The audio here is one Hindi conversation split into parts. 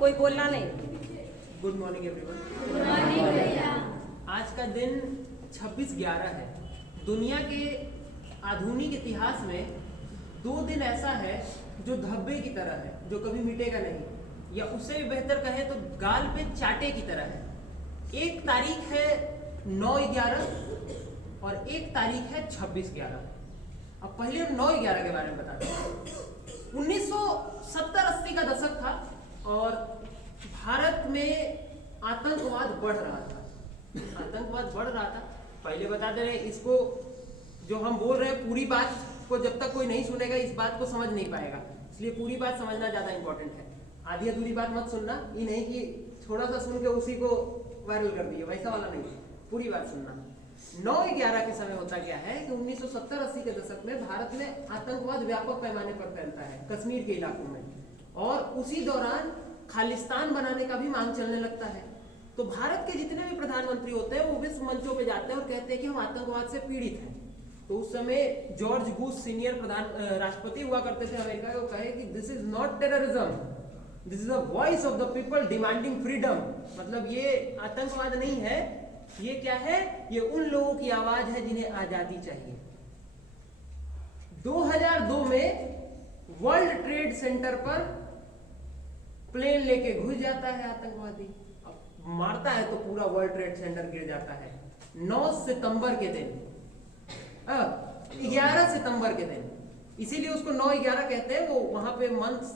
कोई बोलना नहीं। Good morning everyone. Good morning भैया। आज का दिन 26/11 है। दुनिया के आधुनिक इतिहास में 2 दिन ऐसा है जो धब्बे की तरह है, जो कभी मिटेगा नहीं, या उससे भी बेहतर कहें तो गाल पे चाटे की तरह है। एक तारीख है 9/11 और एक तारीख है 26/11। अब पहले हम 9/11 के बारे में बताते हैं। 1970-80 का दशक था और भारत में आतंकवाद बढ़ रहा था। पहले बता दे रहे, इसको जो हम बोल रहे हैं पूरी बात को जब तक कोई नहीं सुनेगा इस बात को समझ नहीं पाएगा, इसलिए पूरी बात समझना ज्यादा इंपॉर्टेंट है। आधी अधूरी बात मत सुनना, ये नहीं कि थोड़ा सा सुन के उसी को वायरल कर दिए, वैसा वाला नहीं, पूरी बात सुनना। 9/11 के समय होता क्या है कि 1970-80 के दशक में भारत में आतंकवाद व्यापक पैमाने पर फैलता है कश्मीर के इलाकों में, और उसी दौरान खालिस्तान बनाने का भी मांग चलने लगता है। तो भारत के जितने भी प्रधानमंत्री होते हैं वो विश्व मंचों पे जाते हैं और कहते हैं कि हम आतंकवाद से पीड़ित हैं। तो उस समय जॉर्ज बुश सीनियर राष्ट्रपति हुआ करते थे अमेरिका के, वो कहे कि this is not terrorism, this is a voice of the people demanding freedom. मतलब ये आतंकवाद नहीं है, ये क्या है, ये उन लोगों की आवाज है जिन्हें आजादी चाहिए। 2002 में वर्ल्ड ट्रेड सेंटर पर प्लेन लेके घुस जाता है आतंकवादी, अब मारता है तो पूरा वर्ल्ड ट्रेड सेंटर गिर जाता है। 9 सितंबर के दिन, 11 सितंबर के दिन, इसीलिए उसको 9/11 कहते हैं। वो वहां पे मंथ्स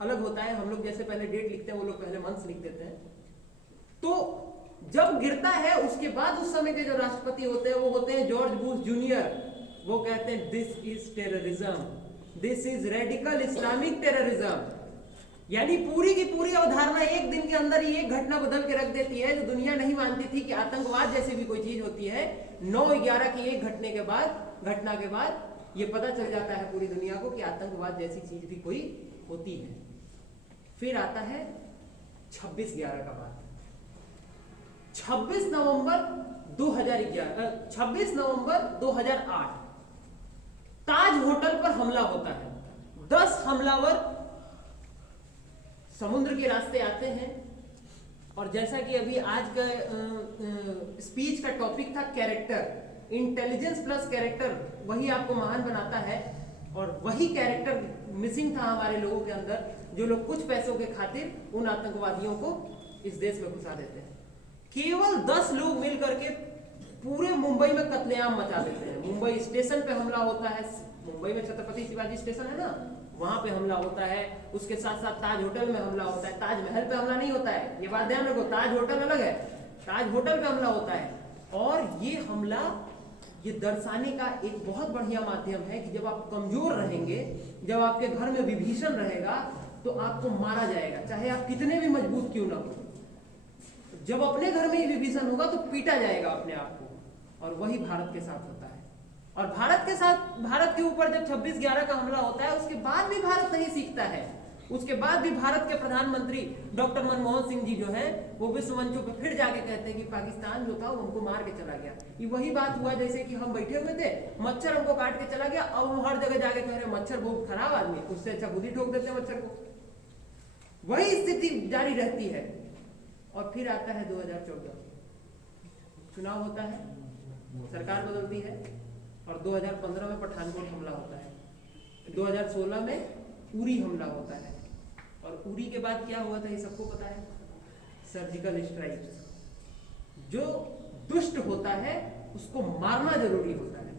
अलग होता है, हम लोग जैसे पहले डेट लिखते हैं वो लोग पहले मंथ्स लिख देते हैं। तो जब गिरता है उसके बाद उस समय के जो राष्ट्रपति होते हैं वो होते हैं जॉर्ज बुश जूनियर। वो कहते हैं this is terrorism, this is radical Islamic terrorism. यानी पूरी की पूरी अवधारणा एक दिन के अंदर ही एक घटना बदल के रख देती है। जो दुनिया नहीं मानती थी कि आतंकवाद जैसी भी कोई चीज होती है, 9/11 की एक घटना के बाद ये पता चल जाता है पूरी दुनिया को कि आतंकवाद जैसी चीज भी कोई होती है। फिर आता है 26/11 का बाद, 26 नवंबर 2008 ताज होटल पर हमला होता है। 10 हमलावर समुद्र के रास्ते आते हैं, और जैसा कि अभी आज का स्पीच का टॉपिक था कैरेक्टर, इंटेलिजेंस प्लस कैरेक्टर वही आपको महान बनाता है। और वही कैरेक्टर मिसिंग था हमारे लोगों के अंदर, जो लोग कुछ पैसों के खातिर उन आतंकवादियों को इस देश में घुसा देते हैं। केवल 10 लोग मिल करके पूरे मुंबई में कत्लेआम मचा देते हैं। मुंबई स्टेशन पे हमला होता है, मुंबई में छत्रपति शिवाजी स्टेशन है ना, वहां पे हमला होता है। उसके साथ साथ ताज होटल में हमला होता है। ताजमहल पे हमला नहीं होता है, ये बात ध्यान रखो, ताज होटल अलग है, ताज होटल पे हमला होता है। और ये हमला ये दर्शाने का एक बहुत बढ़िया माध्यम है कि जब आप कमजोर रहेंगे, जब आपके घर में विभीषण रहेगा तो आपको मारा जाएगा, चाहे आप कितने भी मजबूत क्यों ना हो। जब अपने घर में ही विभीषण होगा तो पीटा जाएगा अपने आप को, और वही भारत के साथ होता है। और भारत के ऊपर जब 26/11 का हमला होता है, उसके बाद भी भारत नहीं सीखता है। उसके बाद भी भारत के प्रधानमंत्री डॉक्टर मनमोहन सिंह जी जो हैं, वो विश्व मंचों पे फिर जाके कहते हैं कि पाकिस्तान जो था वो हमको मार के चला गया। ये वही बात हुआ जैसे कि हम बैठे हुए थे, मच्छर हमको काट के चला गया, अब हम हर जगह जाके कह रहे हैं मच्छर बहुत खराब आदमी है, उससे अच्छा खुद ही ठोक देते हैं मच्छर को। वही स्थिति जारी रहती है। और फिर आता है 2014, चुनाव होता है, सरकार बदलती है, और 2015 में पठानकोट हमला होता है। 2016 में उरी हमला होता है, और उरी के बाद क्या हुआ था ये सबको पता है, सर्जिकल स्ट्राइक। जो दुष्ट होता है उसको मारना जरूरी होता है।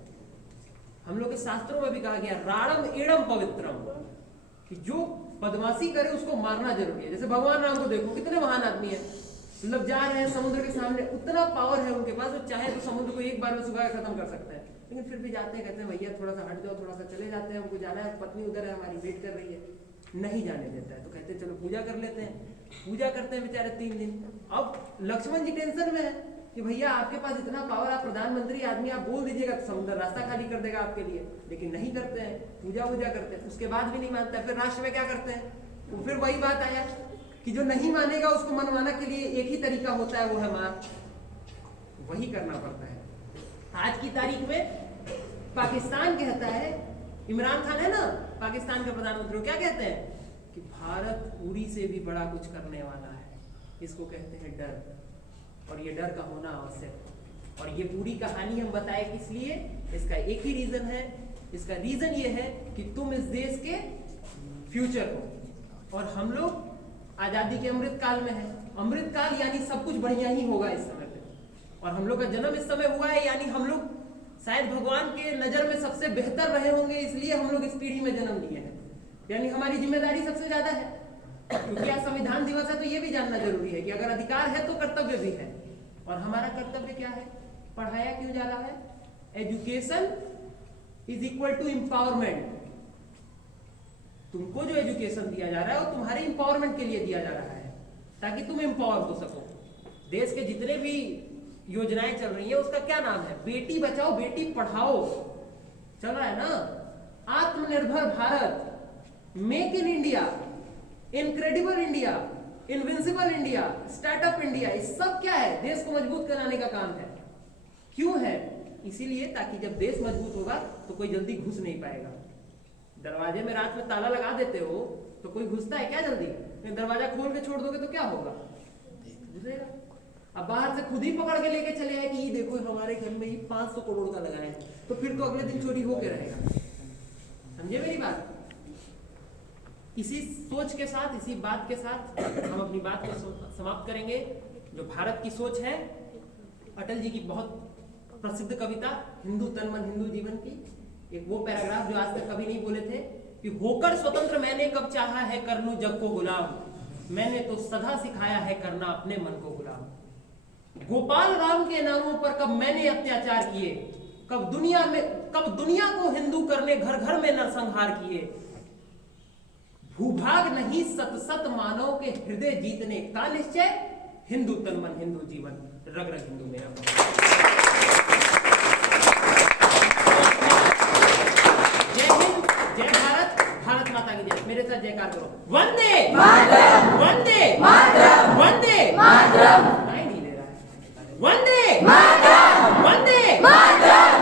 हम लोग के शास्त्रों में भी कहा गया राणम एड़म पवित्रम, कि जो बदमाशी करे उसको मारना जरूरी है। जैसे भगवान राम को देखो, कितने महान आदमी है, मतलब जा रहे हैं समुद्र के सामने, उतना पावर है उनके पास, वो चाहे तो समुद्र को एक बार में सुखा के खत्म कर सकते हैं, लेकिन फिर भी जाते हैं, कहते हैं भैया थोड़ा सा हट जाओ, थोड़ा सा चले जाते हैं, हमको जाना है, पत्नी उधर है हमारी वेट कर रही है, नहीं जाने देता है। तो कहते हैं चलो पूजा कर लेते हैं। पूजा करते हैं बेचारे 3 दिन। अब लक्ष्मण जी टेंशन में है कि भैया आपके पास इतना पावर, आप प्रधानमंत्री आदमी, आप बोल दीजिएगा तो समुद्र रास्ता खाली कर देगा आपके लिए, लेकिन नहीं करते हैं, पूजा वूजा करते हैं। उसके बाद भी नहीं मानता है। फिर राष्ट्र में क्या करते हैं, तो फिर वही बात आया कि जो नहीं मानेगा उसको मनवाना के लिए एक ही तरीका होता है, वो है मार। वही करना पड़ता है। आज की तारीख में पाकिस्तान कहता है, इमरान खान है ना पाकिस्तान का प्रधानमंत्री, क्या कहते हैं कि भारत उड़ी से भी बड़ा कुछ करने वाला है। इसको कहते हैं डर, और ये डर का होना आवश्यक है। और ये पूरी कहानी हम बताए किस लिए? इसका एक ही रीजन है। इसका रीजन ये है कि तुम इस देश के फ्यूचर हो, और हम लोग आजादी के अमृत काल में हैं। अमृत काल यानी सब कुछ बढ़िया ही होगा इस समय पे, और हम लोग का जन्म इस समय हुआ है, यानी हम लोग शायद भगवान के नजर में सबसे बेहतर रहे होंगे, इसलिए हम लोग इस पीढ़ी में जन्म लिए हैं। यानी हमारी जिम्मेदारी सबसे ज्यादा है, क्योंकि आज संविधान दिवस है तो ये भी जानना जरूरी है कि अगर अधिकार है तो कर्तव्य भी है। और हमारा कर्तव्य क्या है? पढ़ाया क्यों जा रहा है? Education is equal to empowerment. तुमको जो एजुकेशन दिया जा रहा है वो तुम्हारे एम्पावरमेंट के लिए दिया जा रहा है, ताकि तुम एम्पावर हो सको। देश के जितने भी योजनाएं चल रही है उसका क्या नाम है? बेटी बचाओ बेटी पढ़ाओ चल रहा है ना। आत्मनिर्भर Bharat, make in India, incredible India, invincible India, startup India, ये सब क्या है? देश को मजबूत कराने का काम है। क्यों है? इसीलिए ताकि जब देश मजबूत होगा तो कोई जल्दी घुस नहीं पाएगा। दरवाजे में रात में ताला लगा देते हो तो कोई घुसता है क्या जल्दी? दरवाजा खोल के छोड़ दोगे तो क्या होगा? घुसेगा। अब बाहर से खुद ही पकड़ के लेके चले आए कि ये देखो हमारे घर में ही 500 करोड़ का लगा है, तो फिर तो अगले दिन चोरी होके रहेगा। समझे मेरी बात? इसी सोच के साथ, इसी बात के साथ हम अपनी बात को समाप्त करेंगे। जो भारत की सोच है, अटल जी की बहुत प्रसिद्ध कविता हिंदू तन मन हिंदू जीवन की, एक वो पैराग्राफ जो आज तक कभी नहीं बोले थे कि होकर स्वतंत्र मैंने कब चाहा है करनू जग को गुलाम, मैंने तो सदा सिखाया है करना अपने मन को गुलाम। गोपाल राम के नामों पर कब मैंने अत्याचार किए, कब दुनिया को हिंदू करने घर घर में नरसंहार किए। भूभाग नहीं सत सत मानव के हृदय जीतने का निश्चय, हिंदू तन मन हिंदू जीवन, रग रग हिंदू मेरा। जय हिंद, जय भारत, भारत माता की जय। मेरे साथ जयकार करो। वंदे मातरम, वंदे मातरम, वंदे मातरम। नहीं ले रहा है। वंदे मातरम, वंदे मातरम।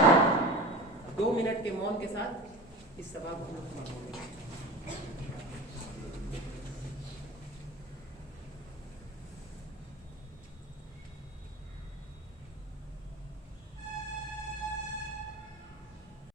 2 मिनट के मौन के साथ इस सभा को